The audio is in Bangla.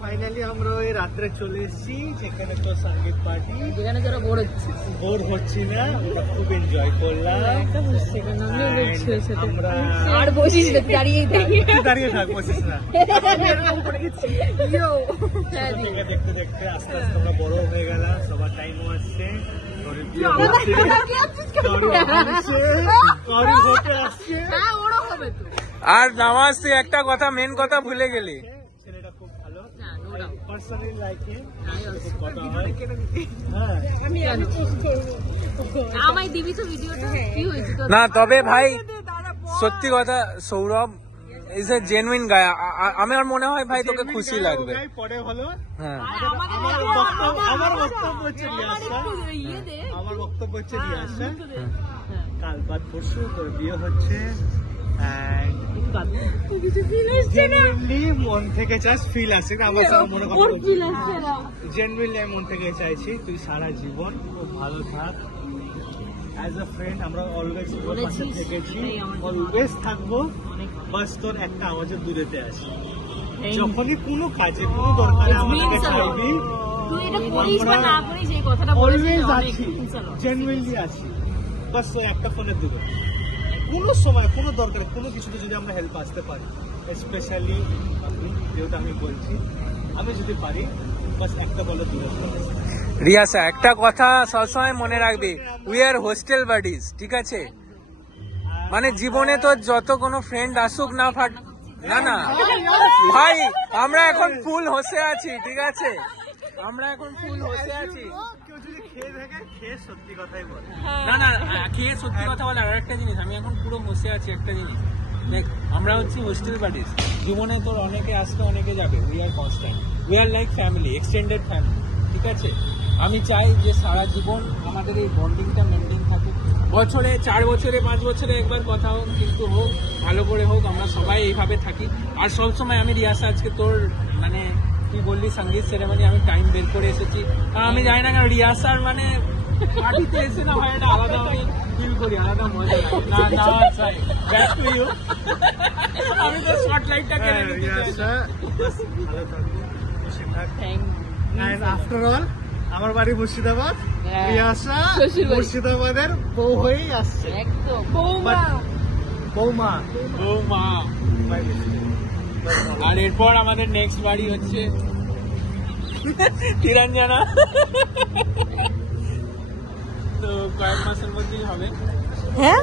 ফাইনালি আমরা ওই রাত্রে চলে এসেছি যেখানে তো সঙ্গীত পার্টি, যেখানে তোরা বোর হচ্ছি না, ওটা খুব এনজয় করলাম। আমরা আর বসিস না, দাঁড়িয়ে থাক, বসিস না। দেখতে দেখতে আস্তে আস্তে আমরা বড় হয়ে গেলাম, সবার টাইমও আসছে, আর নামাজ তুই একটা কথা, মেন কথা ভুলে গেলি। ছেলেটা খুব ভালো, পার্সোনালি লাইক হিম, না তবে ভাই সত্যি কথা, সৌরভ ইজ এ জেনুইন গায়। আমার মনে হয় ভাই তোকে খুশি লাগবে। পরে হলো হ্যাঁ, আমার বক্তব্য হচ্ছে রিয়াসা, কাল বাদ পরশু তোর বিয়ে হচ্ছে, মন থেকে চাস, ফিল আসছে আমার মনে জেনুইনলি আমি মন থেকে চাইছি তুই সারা জীবন খুব ভালো থাক। অ্যাজ আ ফ্রেন্ড আমরা অলওয়েজ পাশে থেকেছি, অলওয়েজ থাকবো, বাস তোর একটা আওয়াজের দূরেতে আসি। যখনই কোনো কাজে কোনো দরকারে আমাকে চাইবি, অলওয়েজ আছি, জেনুইনলি আছি, বাস ওই একটা ফোনের দূরে। কোনো সময় কোনো দরকার কোনো কিছুতে যদি আমরা হেল্প আসতে পারি, স্পেশালি যেহেতু আমি বলছি, আমি যদি পারি বাস একটা বলে দূরে। রিয়াসা একটা কথা সবসময় মনে রাখবি, উই আর হোস্টেল বাডিজ, ঠিক আছে? মানে জীবনে তো যত কোনো ফ্রেন্ড আসুক না না ভাই, আমরা এখন ফুল হোসে আছি, ঠিক আছে? আমরা এখন ফুল হোসে আছি। কেউ যদি খেয়ে থাকে, খেয়ে সত্যি কথাই বলে। না খেয়ে সত্যি কথা বলে। আর একটা জিনিস, আমি এখন পুরো বসে আছি একটা জিনিস দেখ, আমরা হচ্ছি হোস্টেল বাডিজ, জীবনে তোর অনেকে আসবে অনেকে যাবে, we are constant, we are like family, extended family, ঠিক আছে? আমি চাই যে সারা জীবন আমাদের এই বন্ডিংটা মেনটেন থাকুক, বছরে 4 বছরে 5 বছরে একবার কথা হোক, কিন্তু হোক ভালো করে হোক, আমরা সবাই এইভাবে থাকি। আর সবসময় আমি রিয়াসা, আজকে তোর মানে তুই বললি সঙ্গীত সেরেমনি, আমি টাইম বের করে এসেছি, কারণ আমি জানি না রিয়াসার মানে পার্টিতে এসে না হয়, এটা আলাদা আমি ফিল করি, আলাদা মজা লাগে। আমি তো স্পটলাইটটা কেড়ে নিতে চাই। আফটার অল আমার বাড়ি মুর্শিদাবাদ, রিয়াসা মুর্শিদাবাদের বউ হয়েই আসছে, বৌমা। আর এরপর আমাদের নেক্সট বাড়ি হচ্ছে তিরঞ্জনা, তো কয়েক মাসের মধ্যেই হবে। হ্যাঁ